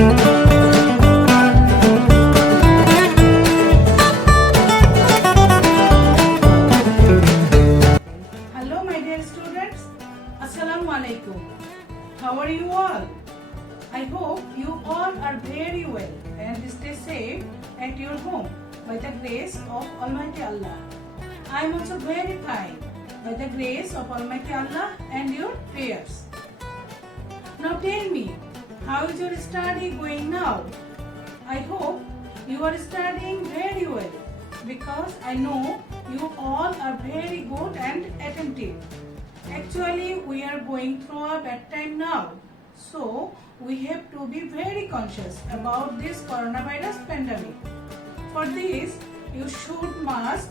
Hello my dear students, Assalamu alaikum. How are you all? I hope you all are very well and stay safe at your home by the grace of Almighty Allah. I am also very fine by the grace of Almighty Allah and your prayers. Now tell me, how is your study going now? I hope you are studying very well because I know you all are very good and attentive. Actually, we are going through a bad time now. So, we have to be very conscious about this coronavirus pandemic. For this, you must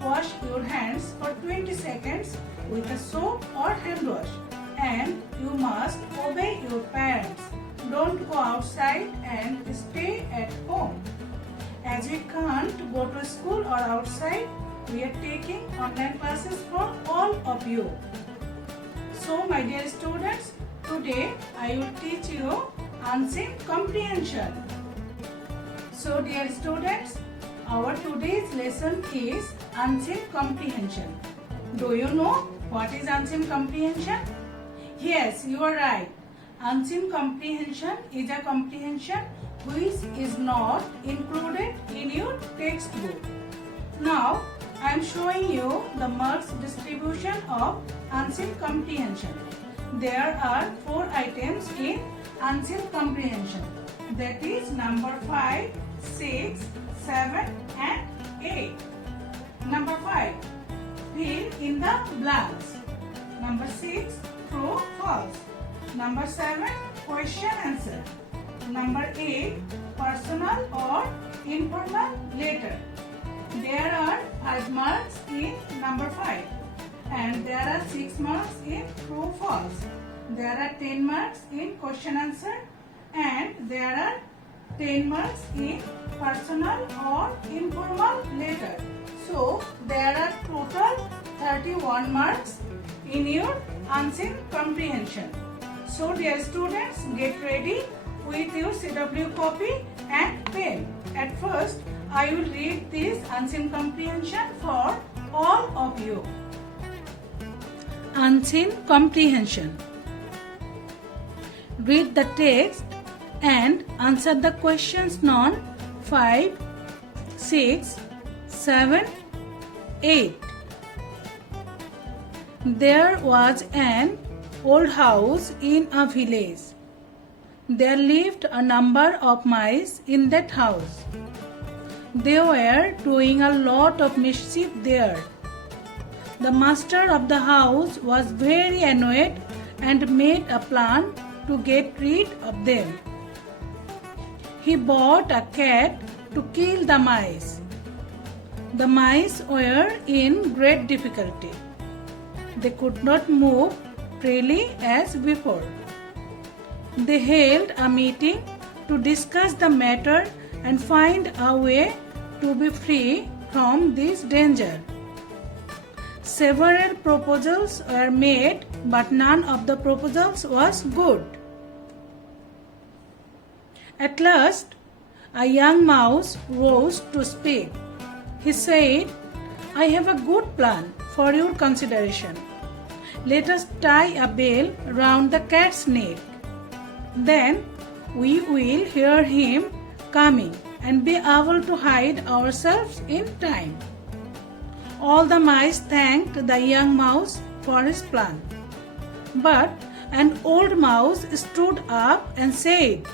wash your hands for 20 seconds with a soap or hand wash. And you must obey your parents. Don't go outside and stay at home. As we can't go to school or outside, we are taking online classes for all of you. So, my dear students, today I will teach you unseen comprehension. So, dear students, our today's lesson is unseen comprehension. Do you know what is unseen comprehension? Yes, you are right. Unseen comprehension is a comprehension which is not included in your textbook. Now, I am showing you the marks distribution of unseen comprehension. There are 4 items in unseen comprehension. That is number 5, 6, 7 and 8. Number 5, fill in the blanks. Number 6, true, false. Number 7, question answer. Number 8, personal or informal letter. There are 5 marks in number 5 and there are 6 marks in true false. There are 10 marks in question answer and there are 10 marks in personal or informal letter. So there are total 31 marks in your unseen comprehension. So dear students, get ready with your CW copy and pen. At first, I will read this unseen comprehension for all of you. Unseen comprehension. Read the text and answer the questions on 5, 6, 7, 8. There was an old house in a village. There lived a number of mice in that house. They were doing a lot of mischief there. The master of the house was very annoyed and made a plan to get rid of them. He bought a cat to kill the mice. The mice were in great difficulty. They could not move freely as before. They held a meeting to discuss the matter and find a way to be free from this danger. Several proposals were made, but none of the proposals was good. At last, a young mouse rose to speak. He said, "I have a good plan for your consideration. Let us tie a bell round the cat's neck. Then we will hear him coming and be able to hide ourselves in time." All the mice thanked the young mouse for his plan. But an old mouse stood up and said,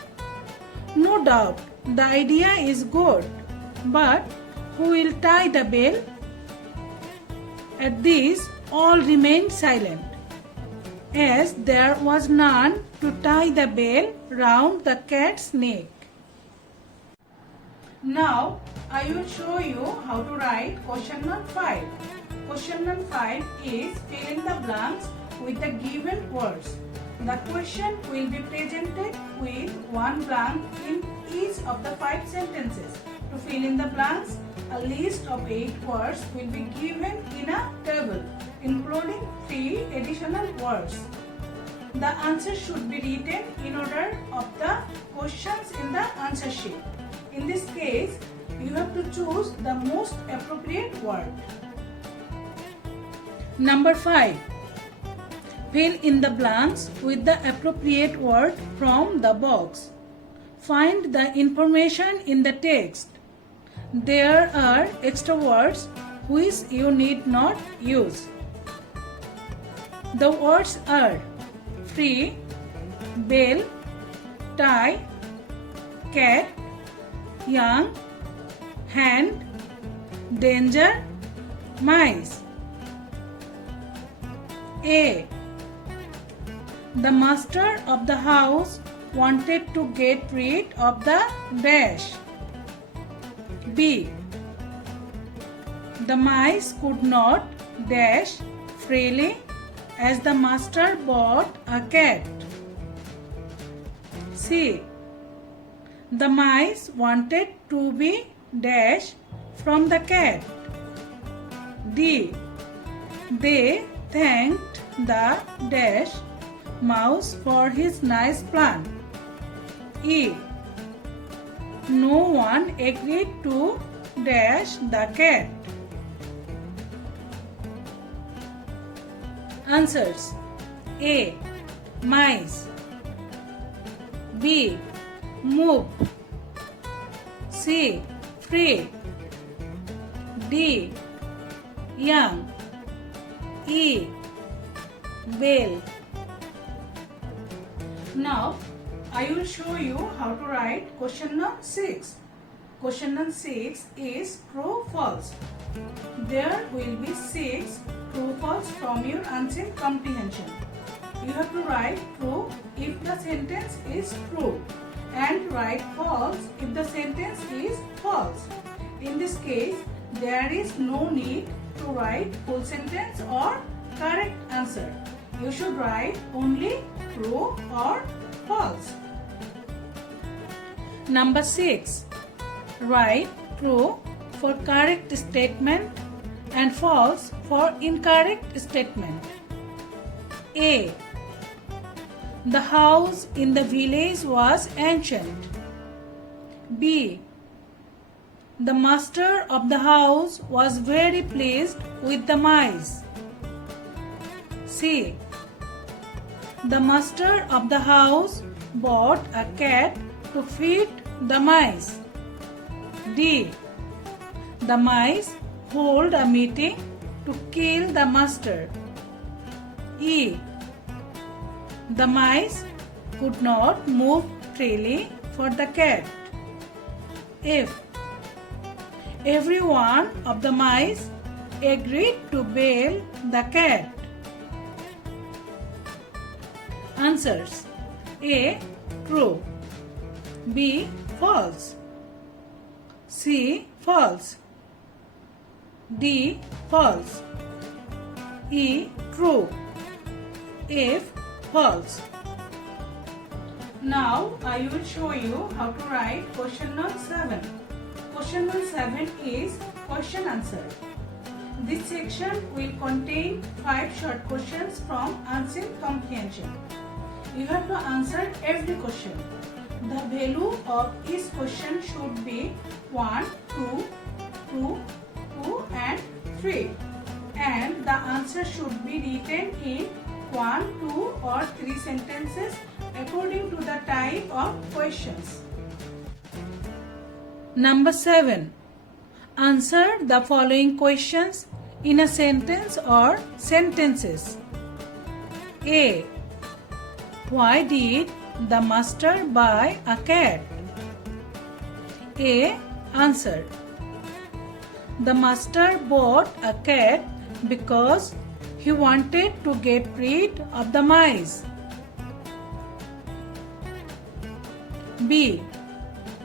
"No doubt the idea is good, but who will tie the bell?" At this, all remained silent, as there was none to tie the bell round the cat's neck. Now, I will show you how to write question number 5. Question number 5 is fill in the blanks with the given words. The question will be presented with one blank in each of the 5 sentences. To fill in the blanks, a list of 8 words will be given in a table, including 3 additional words. The answer should be written in order of the questions You have to choose the most appropriate word. Number 5. Fill in the blanks with the appropriate word from the box. Find the information in the text. There are extra words which you need not use. The words are free, bell, tie, cat, young, hand, danger, mice. A. The master of the house wanted to get rid of the dash. B. The mice could not dash freely as the master bought a cat. C. The mice wanted to be dash from the cat. D. They thanked the dash mouse for his nice plan. E. No one agreed to dash the cat. Answers. A. Mice. B. Move. C. Free. D. Young. E. Bell. Now, I will show you how to write question number 6. Question number 6 is true false. There will be 6 true false from your unseen comprehension. You have to write true if the sentence is true and write false if the sentence is false. In this case, there is no need to write full sentence or correct answer. You should write only true or false. Number 6. Write true for correct statement and false for incorrect statement. A. The house in the village was ancient. B. The master of the house was very pleased with the mice. C. The master of the house bought a cat to feed the mice. D. The mice hold a meeting to kill the master. E. The mice could not move freely for the cat. F. Every one of the mice agreed to bail the cat. Answers. A. True. B. False. C. False. D. False. E. True. F. False. Now I will show you how to write question number 7. Question number 7 is question answer. This section will contain 5 short questions from unseen comprehension. You have to answer every question. The value of each question should be 1, 2, 2, 2 and 3. And the answer should be written in 1, 2 or 3 sentences according to the type of questions. Number 7. Answer the following questions in a sentence or sentences. A. Why did the master buy a cat? A. Answer. The master bought a cat because he wanted to get rid of the mice. B.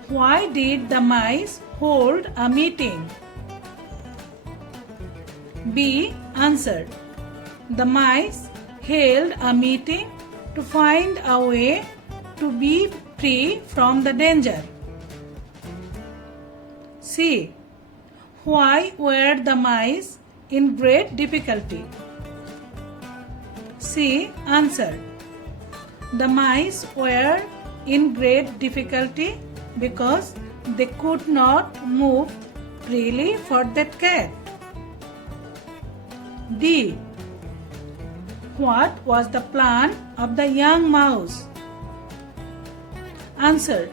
Why did the mice hold a meeting? B. Answer. The mice held a meeting to find a way to be free from the danger. C. Why were the mice in great difficulty? C. Answer. The mice were in great difficulty because they could not move freely for that cat? D. What was the plan of the young mouse? Answer.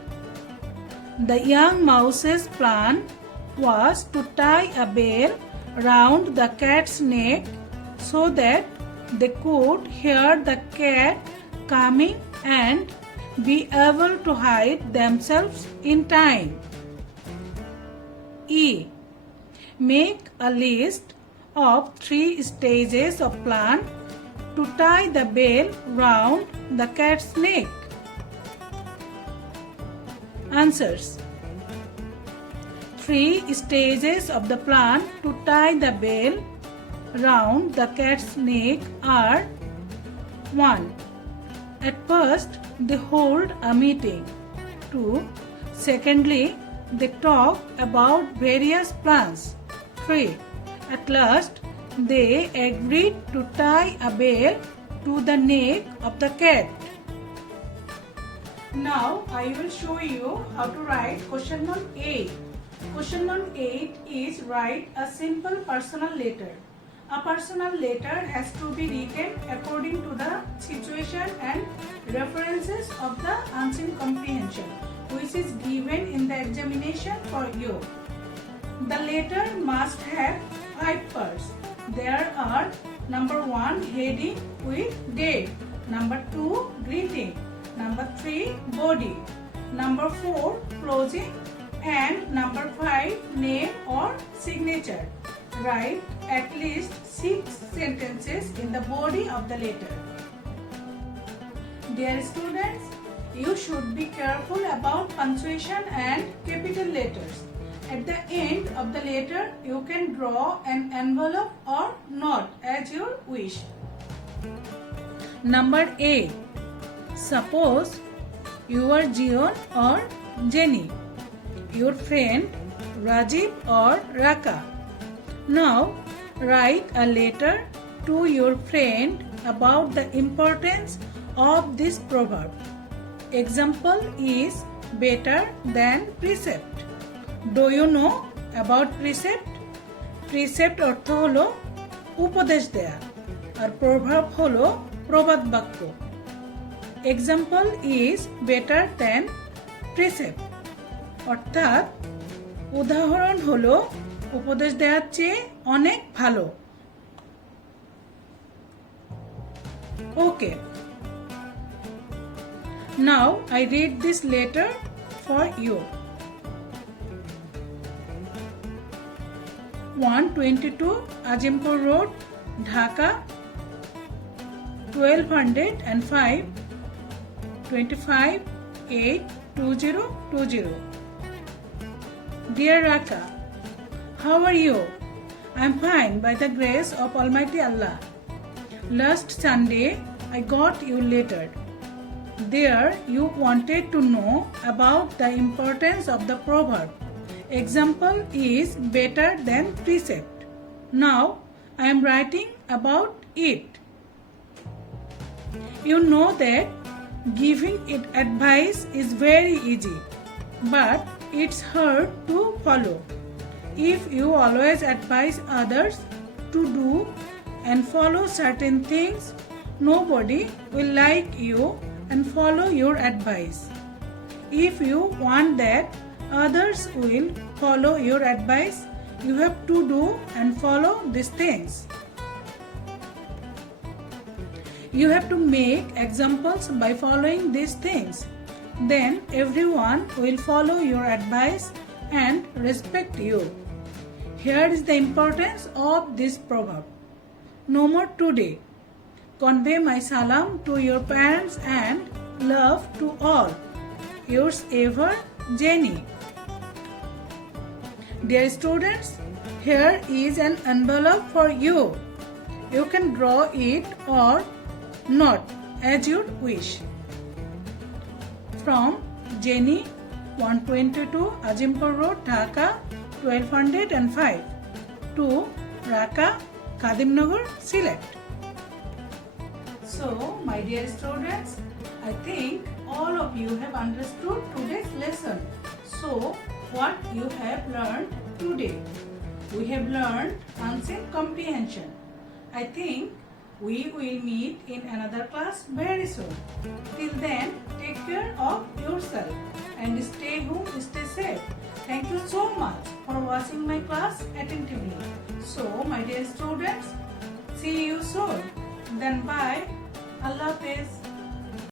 The young mouse's plan was to tie a bell round the cat's neck so that they could hear the cat coming and be able to hide themselves in time. E. Make a list of 3 stages of plan to tie the bell round the cat's neck. Answers. 3 stages of the plan to tie the bell round the cat's neck are: 1. At first, they hold a meeting. 2. Secondly, they talk about various plans. 3. At last, they agreed to tie a bell to the neck of the cat. Now, I will show you how to write question number 8. Question number 8 is write a simple personal letter. A personal letter has to be written according to the situation and references of the unseen comprehension, which is given in the examination for you. The letter must have 5 parts. There are: number 1, heading with date; number 2, greeting; number 3, body; number 4, closing; and number 5, name or signature. Write at least 6 sentences in the body of the letter. Dear students, you should be careful about punctuation and capital letters. At the end of the letter, you can draw an envelope or not as you wish. Number A. Suppose you are Jion or Jenny, your friend Rajiv or Raka. Now, write a letter to your friend about the importance of this proverb. Example is better than precept. Do you know about precept? Precept অর্থ হলো উপদেশ দেয়া আর প্রভাব হলো প্রবাদ বাক্য। Example is better than precept অর্থাৎ উদাহরণ হলো উপদেশ দেওয়ার চেয়ে অনেক ভালো। Okay. Now I read this letter for you. 122 Azimpur Road, Dhaka, 1205 25/8/2020. Dear Raka, how are you? I am fine by the grace of Almighty Allah. Last Sunday I got your letter. There you wanted to know about the importance of the proverb. Example is better than precept. Now I am writing about it. You know that giving it advice is very easy, but it's hard to follow. If you always advise others to do and follow certain things, nobody will like you and follow your advice. If you want that others will follow your advice, you have to do and follow these things. You have to make examples by following these things. Then everyone will follow your advice and respect you. Here is the importance of this proverb. No more today. Convey my salam to your parents and love to all. Yours ever, Jenny. Dear students, here is an envelope for you. You can draw it or not as you wish. From Jenny, 122 Azimpur Road, Dhaka, 1205 to Raka, Kadimnagar, Sylhet. So, my dear students, I think all of you have understood today's lesson. So, what you have learned today. We have learned unseen comprehension. I think we will meet in another class very soon. Till then, take care of yourself and stay home, stay safe. Thank you so much for watching my class attentively. So, my dear students, see you soon. Then bye. Allah Hafiz.